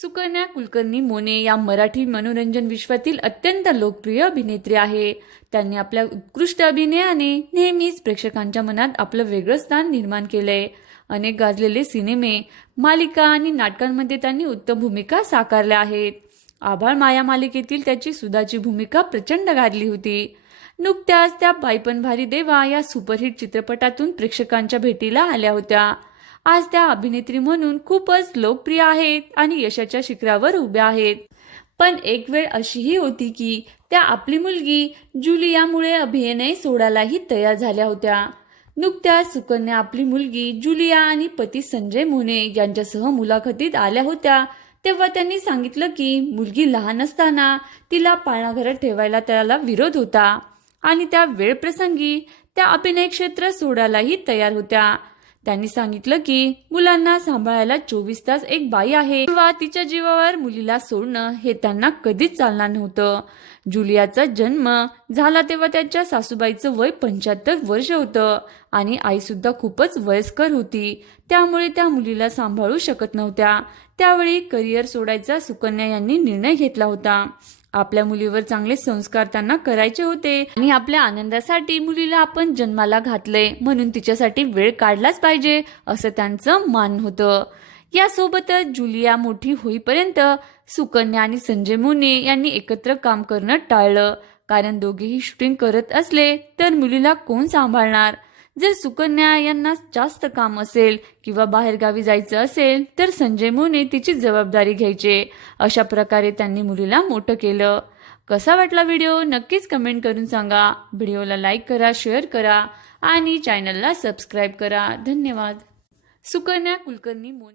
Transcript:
सुकन्या कुलकर्णी मोने या मराठी मनोरंजन विश्वातील अत्यंत लोकप्रिय अभिनेत्री आहे. त्यांनी आपल्या उत्कृष्ट अभिनयाने नेहमीच प्रेक्षकांच्या मनात आपलं वेगळं स्थान निर्माण केलंय. अनेक गाजलेले सिनेमे मालिका आणि नाटकांमध्ये त्यांनी उत्तम भूमिका साकारल्या आहेत. आभाळ माया मालिकेतील त्याची सुधाची भूमिका प्रचंड गाजली होती. नुकत्याच त्या बायपन भारी देवा या सुपरहिट चित्रपटातून प्रेक्षकांच्या भेटीला आल्या होत्या. आज त्या अभिनेत्री म्हणून खूपच लोकप्रिय आहेत आणि यशाच्या शिखरावर उभ्या आहेत. पण एक वेळ अशीही होती की त्या आपली मुलगी जुलियामुळे अभिनय सोडायलाही तयार झाल्या होत्या. नुकत्याच सुकन्या आपली मुलगी जुलिया आणि पती संजय मोने यांच्यासह मुलाखतीत आल्या होत्या. तेव्हा त्यांनी सांगितलं की मुलगी लहान असताना तिला पाळणाघरात ठेवायला त्याला विरोध होता आणि त्या वेळप्रसंगी त्या अभिनय क्षेत्र सोडायलाही तयार होत्या. त्यांनी सांगितलं की मुलांना सांभाळायला चोवीस तास एक बाई आहे. किंवा तिच्या जीवावर मुलीला सोडणं हे त्यांना कधीच चालणार नव्हतं. जुलियाचा जन्म झाला तेव्हा त्याच्या सासूबाईचं वय पंच्याहत्तर वर्ष होतं. आणि आईसुद्धा खूपच वयस्कर होती. त्यामुळे त्या मुलीला सांभाळू शकत नव्हत्या. त्यावेळी करिअर सोडायचा सुकन्या यांनी निर्णय घेतला होता. आपल्या मुलीवर चांगले संस्कार त्यांना करायचे होते. आणि आपल्या आनंदासाठी मुलीला आपण जन्माला घातले म्हणून तिच्यासाठी वेळ काढलाच पाहिजे असं त्यांचं मान होतं. यासोबतच जुलिया मोठी होईपर्यंत सुकन्या आणि संजय मुने यांनी एकत्र काम करणं टाळलं. कारण दोघेही शूटिंग करत असले तर मुलीला कोण सांभाळणार? जर सुकन्या यांना जास्त काम असेल किंवा बाहेरगावी जायचं असेल तर संजय मोने तिची जबाबदारी घ्यायचे. अशा प्रकारे त्यांनी मुलीला मोठं केलं. कसा वाटला व्हिडिओ? नक्कीच कमेंट करून सांगा. व्हिडिओला लाईक करा शेअर करा आणि चॅनलला सबस्क्राईब करा. धन्यवाद. सुकन्या कुलकर्णी मोने